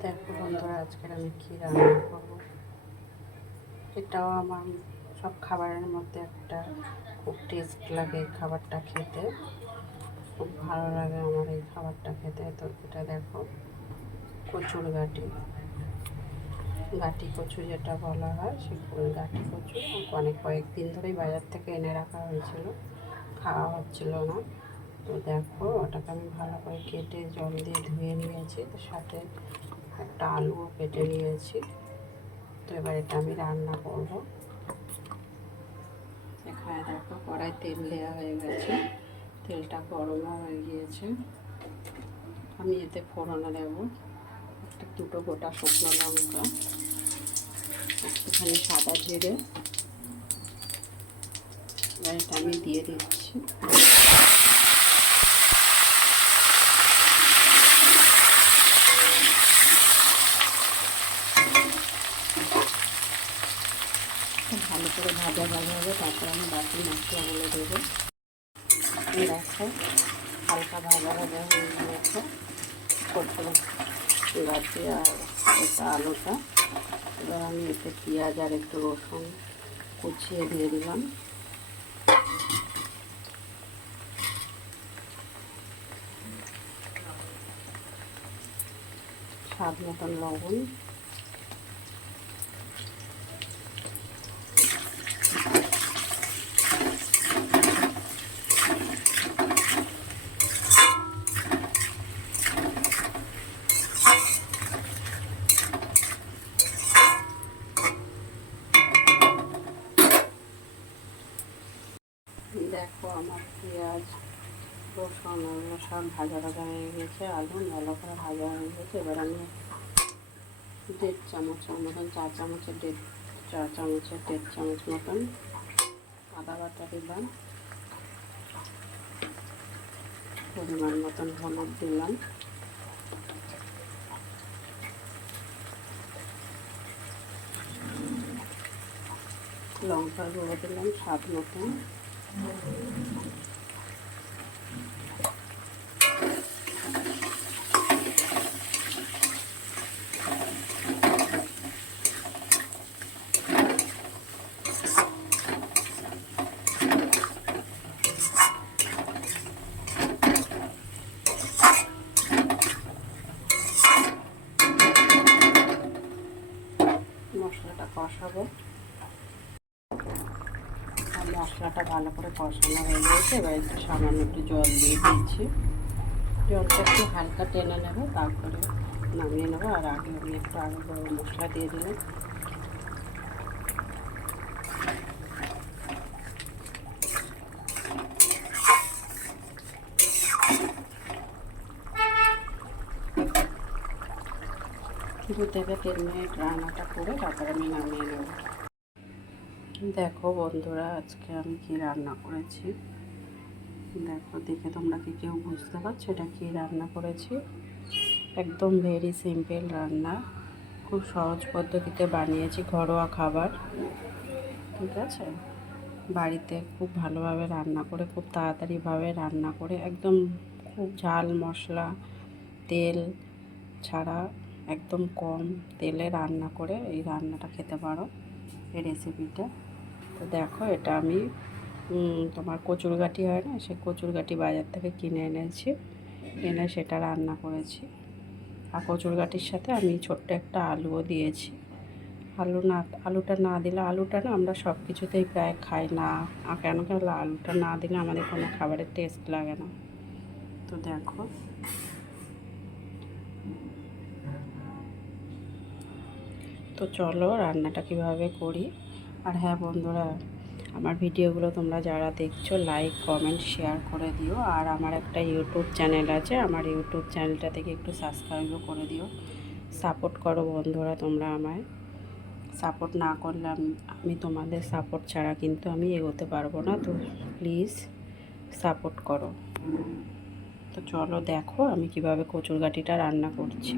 দেখো বন্ধুরা, আজকের আমি কী রান্না করবো। এটাও আমার সব খাবারের মধ্যে একটা খুব টেস্ট লাগে। খাবারটা খেতে খুব ভালো লাগে আমার, এই খাবারটা খেতে। তো এটা দেখো, কচুর গাটি গাটি কচু যেটা বলা হয়, সে গাটি কচু কয়েকদিন ধরেই বাজার থেকে এনে রাখা হয়েছিল, খাওয়া হচ্ছিল না। তো দেখো, ওটাকে আমি ভালো করে কেটে জল দিয়ে ধুয়ে নিয়েছি। তো সাথে একটা আলুও কেটে নিয়েছি। তো এবার এটা আমি রান্না করব। এখানে দেখো, কড়াই তেল দেওয়া হয়ে গেছে, তেলটা গরমও হয়ে গিয়েছে। আমি এতে ফোড়নে দেব দুটো গোটা শুকনো লঙ্কা, একটুখানি সাদা জিরে। এবার এটা আমি দিয়ে দিচ্ছি। ভালো করে ভাজা হবে, তারপর আমি বাকি মশলাগুলো দেবো। দেখো, হালকা ভাজা হয়ে গিয়েছে কচুর গাছি আর এটা আলুটা। এবার আমি এতে পেঁয়াজ আর একটু রসুন কুচিয়ে দিয়ে দিলাম। স্বাদ মতন লবণ, দেখো আমার পেঁয়াজ রসুন এগুলো সব ভাজা হয়ে গেছে, আলু ভালো করে ভাজা হয়ে গেছে। এবার আমি 1.5 চামচের মতন, 4 চামচের 1.5 চামচ মতন আদা বাটা দিলাম। পরিমাণ মতন হলুদ দিলাম। লঙ্কার গুঁড়ো দিলাম স্বাদ মতন। মশলাটা কষাবো। মশলাটা ভালো করে কষানো হয়ে গেছে। এবার একটু সামান্য একটু জল দিয়ে দিচ্ছি। জলটা একটু হালকা টেনে নেব, তারপরে নামিয়ে নেবো। আর আগে আমি একটু গরম মশলা দিয়ে দিলাম। দু থেকে 3 মিনিট রান্নাটা করে তারপরে আমি নামিয়ে নেব। দেখো বন্ধুরা, আজকে আমি কি রান্না করেছি। দেখো, দেখে তোমরা কি কেউ বুঝতে পারছো এটা কি রান্না করেছি। একদম ভেরি সিম্পল রান্না, খুব সহজ পদ্ধতিতে বানিয়েছি, ঘরোয়া খাবার। ঠিক আছে, বাড়িতে খুব ভালোভাবে রান্না করে, খুব তাড়াতাড়িভাবে রান্না করে, একদম খুব ঝাল মশলা তেল ছাড়া একদম কম তেলে রান্না করে এই রান্নাটা খেতে পারো, এই রেসিপিটা। তো দেখো, এটা আমি তোমার কচুর গাঁটি হয় না, সেই কচুর গাঁটি বাজার থেকে কিনে এনেছি, এনে সেটা রান্না করেছি। আর কচুর গাঁটির সাথে আমি ছোট্ট একটা আলুও দিয়েছি। আলুটা না দিলে, আলুটা না আমরা সব কিছুতেই প্রায় খাই না, কেন আলুটা না দিলে আমাদের কোনো খাবারের টেস্ট লাগে না। তো দেখো, তো চলো রান্নাটা কিভাবে করি। আর হ্যাঁ বন্ধুরা, আমার ভিডিওগুলো তোমরা যারা দেখছো লাইক কমেন্ট শেয়ার করে দিও। আর আমার একটা ইউটিউব চ্যানেল আছে, আমার ইউটিউব চ্যানেলটা থেকে একটু সাবস্ক্রাইবও করে দিও। সাপোর্ট করো বন্ধুরা তোমরা আমায়। সাপোর্ট না করলে আমি তোমাদের সাপোর্ট ছাড়া কিন্তু আমি এগোতে পারবো না। তো প্লিজ সাপোর্ট করো। তো চলো দেখো আমি কিভাবে কচুর গাঁটিটা রান্না করছি।